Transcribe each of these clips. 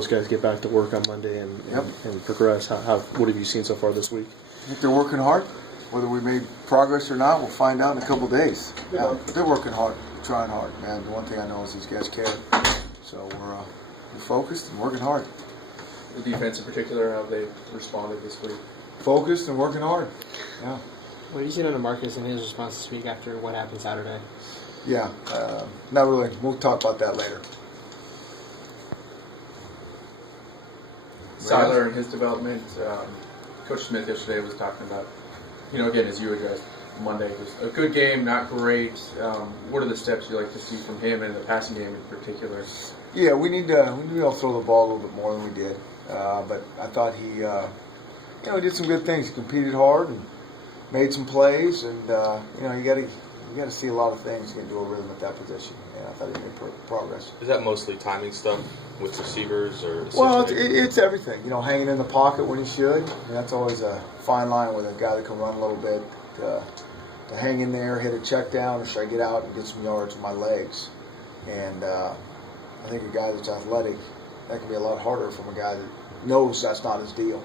those guys get back to work on Monday and progress? What have you seen so far this week? I think they're working hard. Whether we made progress or not, we'll find out in a couple of days. Yeah, but they're working hard, trying hard, man. The one thing I know is these guys care. So we're focused and working hard. The defense in particular, how they responded this week? Focused and working hard. Yeah. What do you see on Marcus and his response this week after what happened Saturday? Yeah, not really. We'll talk about that later. Cyler and his development. Coach Smith yesterday was talking about, again, as you addressed, Monday was a good game, not great. What are the steps you like to see from him in the passing game in particular? Yeah, we need to be able to throw the ball a little bit more than we did. But I thought he did some good things. He competed hard and made some plays, and you got to see a lot of things to get into a rhythm at that position. And I thought he made progress. Is that mostly timing stuff with receivers or? Well, it's everything. Hanging in the pocket when he should. And that's always a fine line with a guy that can run a little bit. To hang in there, hit a check down, or should I get out and get some yards with my legs? And I think a guy that's athletic, that can be a lot harder from a guy that knows that's not his deal.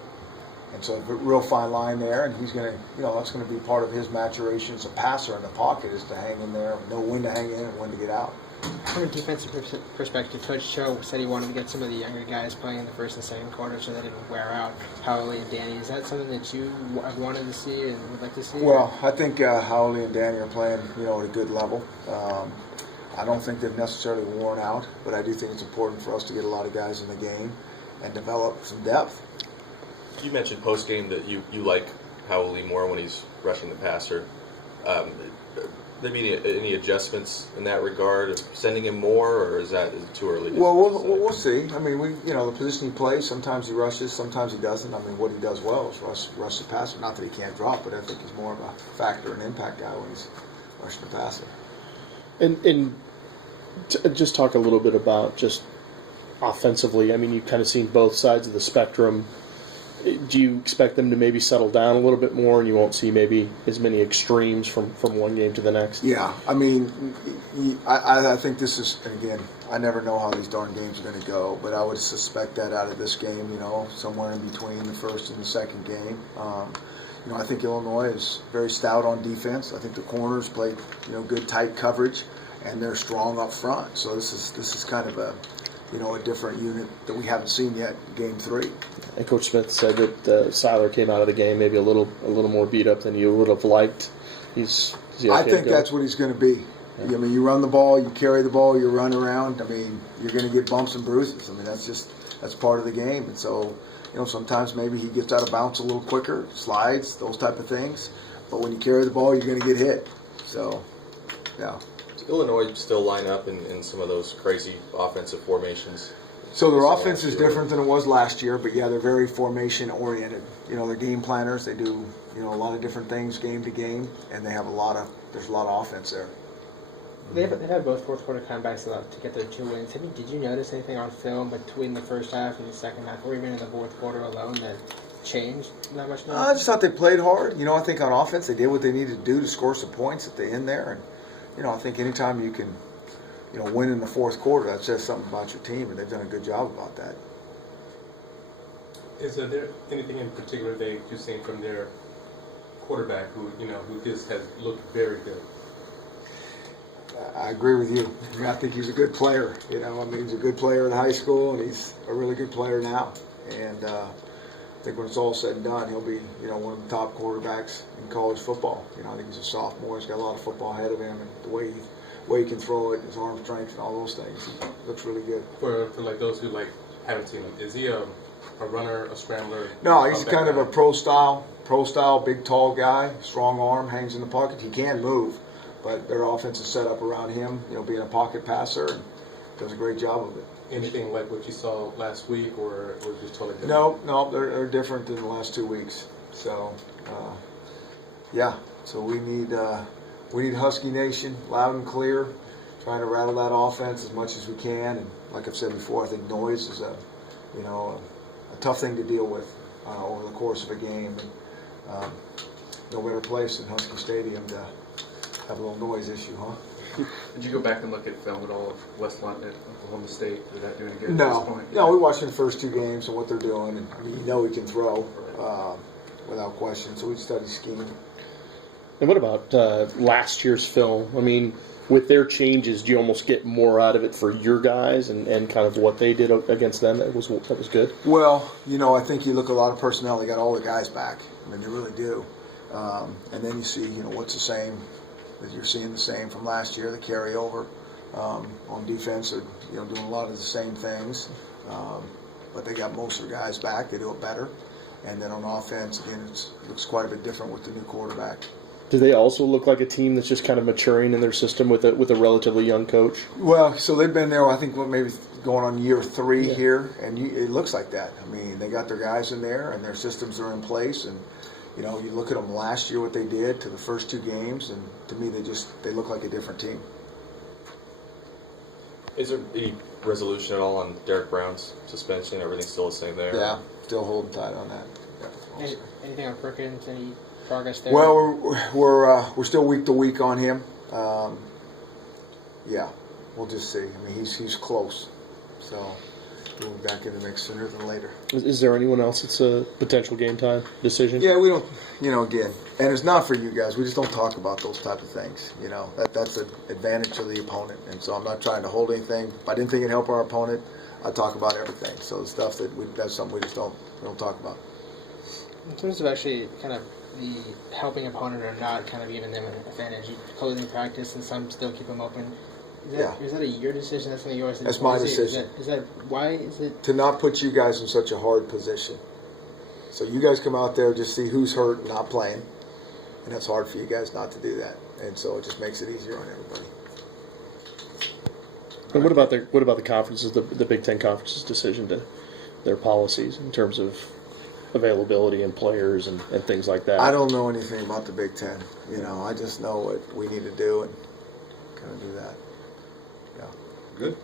And so a real fine line there, and he's going to, that's going to be part of his maturation as a passer in the pocket, is to hang in there, know when to hang in and when to get out. From a defensive perspective, Coach Cho said he wanted to get some of the younger guys playing in the first and second quarter so they didn't wear out Howley and Danny. Is that something that you wanted to see and would like to see? Well, I think Howley and Danny are playing, at a good level. I don't think they've necessarily worn out, but I do think it's important for us to get a lot of guys in the game and develop some depth. You mentioned post game that you like Howley more when he's rushing the passer. There be any adjustments in that regard of sending him more, or is it too early? Well, we'll see. I mean, the position he plays, sometimes he rushes, sometimes he doesn't. I mean, what he does well is rush the passer. Not that he can't drop, but I think he's more of a factor and impact guy when he's rushing the passer. And just talk a little bit about just offensively. I mean, you've kind of seen both sides of the spectrum. Do you expect them to maybe settle down a little bit more, and you won't see maybe as many extremes from one game to the next? Yeah, I mean, I think this is, and again, I never know how these darn games are going to go, but I would suspect that out of this game, somewhere in between the first and the second game. I think Illinois is very stout on defense. I think the corners play, good tight coverage, and they're strong up front. So this is kind of a different unit that we haven't seen yet in Game 3. And Coach Smith said that Cyler came out of the game maybe a little more beat up than you would have liked. Is he okay? I think that's what he's going to be. Yeah. I mean, you run the ball, you carry the ball, you run around. I mean, you're going to get bumps and bruises. I mean, that's part of the game. And so, sometimes maybe he gets out of bounds a little quicker, slides, those type of things. But when you carry the ball, you're going to get hit. So, yeah. Illinois still line up in some of those crazy offensive formations? So their offense is different than it was last year, but yeah, they're very formation oriented. They're game planners. They do a lot of different things game to game, and there's a lot of offense there. They've had both fourth quarter comebacks to get their 2 wins. Did you notice anything on film between the first half and the second half, or even in the fourth quarter alone, that changed that much? I just thought they played hard. I think on offense they did what they needed to do to score some points at the end there, and I think anytime you can, win in the fourth quarter, that says something about your team, and they've done a good job about that. Is there anything in particular that you've seen from their quarterback who just has looked very good? I agree with you. I think he's a good player. He's a good player in high school, and he's a really good player now. And I think when it's all said and done, he'll be, one of the top quarterbacks in college football. I think he's a sophomore. He's got a lot of football ahead of him, and the way he can throw it, his arm strength, and all those things, he looks really good. For like those who haven't seen him, is he a runner, a scrambler? No, he's kind of a pro style, big, tall guy, strong arm, hangs in the pocket. He can move, but their offense is set up around him, being a pocket passer, and does a great job of it. Anything like what you saw last week, or just totally different? No, they're different than the last 2 weeks. So, yeah. So we need Husky Nation loud and clear, trying to rattle that offense as much as we can. And like I've said before, I think noise is a tough thing to deal with over the course of a game. And, no better place than Husky Stadium to have a little noise issue, huh? Did you go back and look at film at all of Wes Lunt at Oklahoma State? Is that doing good at this No, point? no, we watched the first 2 games and what they're doing, and we know he can throw without question. So we studied scheme. And what about last year's film? I mean, with their changes, do you almost get more out of it for your guys and kind of what they did against them that was good? Well, I think you look at a lot of personnel. They got all the guys back. I mean, they really do. And then you see, what's the same. That you're seeing the same from last year, the carryover on defense. They're, doing a lot of the same things. But they got most of their guys back. They do it better. And then on offense, again, it looks quite a bit different with the new quarterback. Do they also look like a team that's just kind of maturing in their system with a relatively young coach? Well, so they've been there, I think, maybe going on year 3 here, and it looks like that. I mean, they got their guys in there, and their systems are in place, and you look at them last year, what they did to the first 2 games, and to me, they look like a different team. Is there any resolution at all on Derek Brown's suspension? Everything's still the same there? Yeah, still holding tight on that. Yeah. Anything on Perkins? Any progress there? Well, we're still week to week on him. Yeah, we'll just see. I mean, he's close, so we'll be back in the mix sooner than later. Is there anyone else that's a potential game time decision? Yeah, we don't. Again, and it's not for you guys. We just don't talk about those type of things. That's an advantage of the opponent, and so I'm not trying to hold anything. If I didn't think it'd help our opponent, I talk about everything. So the stuff that's something we just don't talk about. In terms of actually kind of the helping opponent or not, kind of giving them an advantage, you closing practice and some still keep them open. Is that a your decision? That's not yours. That's my decision. Is that why is it to not put you guys in such a hard position? So you guys come out there just see who's hurt and not playing, and it's hard for you guys not to do that, and so it just makes it easier on everybody. And what about the conferences, the Big Ten conference's decision to their policies in terms of availability and players and things like that? I don't know anything about the Big Ten. I just know what we need to do and kind of do that. Yeah. Good.